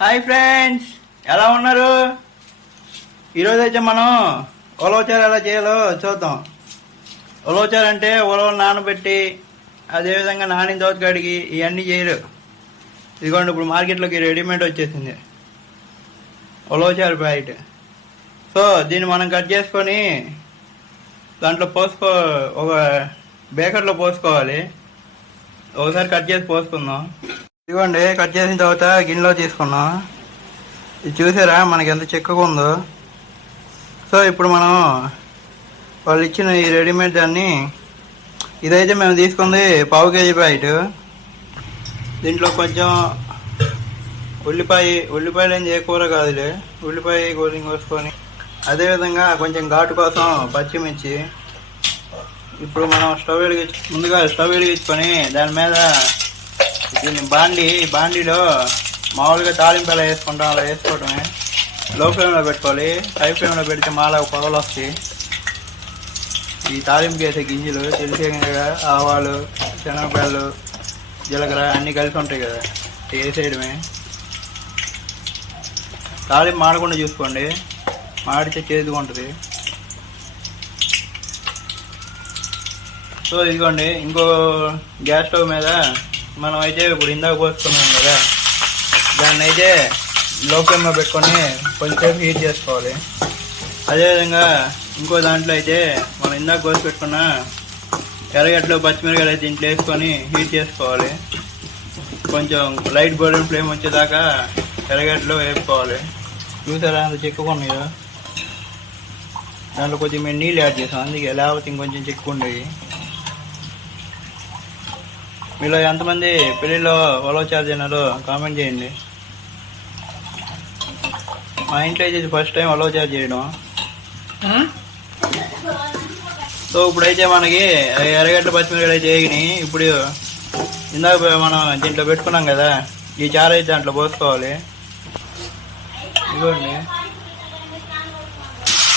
Hi friends ఎలా ఉన్నారు? ఈరోజు అయితే మనం ఉలవచారు ఎలా చేయాలో చూద్దాం. ఉలవచారు అంటే ఉలవలు నానబెట్టి అదేవిధంగా నానిన తర్వాత కడిగి ఇవన్నీ చేయరు. ఇదిగోండి ఇప్పుడు మార్కెట్లోకి రెడీమేడ్ వచ్చేసింది. ఉలవచారు ప్యాకెట్. సో దీన్ని మనం కట్ చేసుకొని దాంట్లో పోసుకో ఒక బేకర్లో పోసుకోవాలి. ఒకసారి కట్ చేసి పోసుకుందాం. ఇదిగోండి కట్ చేసిన తర్వాత గిన్నెలో తీసుకున్నాం. ఇది చూసారా మనకి ఎంత చిక్కగా ఉందో. సో ఇప్పుడు మనం వాళ్ళు ఇచ్చిన ఈ రెడీమేడ్ దాన్ని ఇదైతే మేము తీసుకుంది పావు కేజీ ప్యాకెట్. దీంట్లో కొంచెం ఉల్లిపాయ ఉల్లిపాయలు ఏం ఏ కూర కాదులే ఉల్లిపాయ కూర కోసుకొని అదేవిధంగా కొంచెం ఘాటు కోసం పచ్చిమిర్చి. ఇప్పుడు మనం స్టవ్ వెలిగించు ముందుగా స్టవ్ వెలిగించుకొని దాని మీద దీన్ని బాండి బాండీలో మామూలుగా తాలింపు ఎలా వేసుకుంటాం అలా వేసుకోవడమే లో ఫ్లేమ్లో పెట్టుకోవాలి. హై ఫ్లేమ్లో పెడితే మాలా పొగలు వస్తాయి. ఈ తాలింపు వేసే గింజలు తెలిసే కదా ఆవాలు శనగపాయలు జీలకర్ర అన్నీ కలిసి ఉంటాయి కదా. వేసేయడమే. తాలింపు మాడకుండా చూసుకోండి. మాడితే చేదుగా ఉంటుంది. సో ఇదిగోండి ఇంకో గ్యాస్ స్టవ్ మీద మనం అయితే ఇప్పుడు ఇందాక కోసుకున్నాం కదా దాన్ని అయితే లో పెట్టుకొని కొంచెంసేపు హీట్ చేసుకోవాలి. అదేవిధంగా ఇంకో దాంట్లో అయితే మనం ఇందాక కోసి పెట్టుకున్న ఎర్రగడ్డలు పచ్చిమిరకాయలు అయితే ఇంట్లో వేసుకొని హీట్ చేసుకోవాలి. కొంచెం లైట్ గోల్డెన్ ఫ్లేమ్ వచ్చేదాకా ఎర్రగడ్డలు వేసుకోవాలి చూసారా అంత చిక్కుకున్నాయో దాంట్లో కొద్దిగా మేము నీళ్ళు యాడ్ చేసాం అందుకే లేకపోతే ఇంకొంచెం చిక్కు ఉండేవి. మీలో ఎంతమంది పెళ్ళిలో ఒలవ చార్జ్ అయినారో కామెంట్ చేయండి. మా ఇంట్లో అయితే ఫస్ట్ టైం ఒలవ చార్జ్ చేయడం సో ఇప్పుడైతే మనకి ఎర్రగడ్డ పచ్చిమిరకాయలు అయితే వేగినాయి ఇప్పుడు ఇందాక మనం దీంట్లో పెట్టుకున్నాం కదా ఈ చారు అయితే దాంట్లో పోసుకోవాలి. ఇదిగోండి.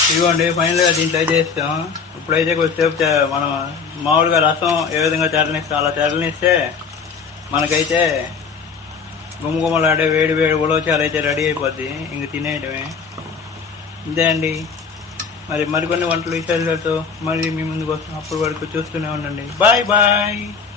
ఇదిగోండి ఫైనల్గా దీంట్లో అయితే వేస్తాం ఇప్పుడైతే కొద్దిసేపు మనం మామూలుగా రసం ఏ విధంగా తెరనిస్తాం అలా తెరనిస్తే మనకైతే గుమ్మగుమ్మలాడే వేడి వేడి ఉలవచారు అయితే రెడీ అయిపోద్ది. ఇంక తినేయటమే. ఇంతే అండి. మరి మరికొన్ని వంటలు విషయాలతో మరి మీ ముందుకు వస్తాం. అప్పటి వరకు చూస్తూనే ఉండండి. Bye bye.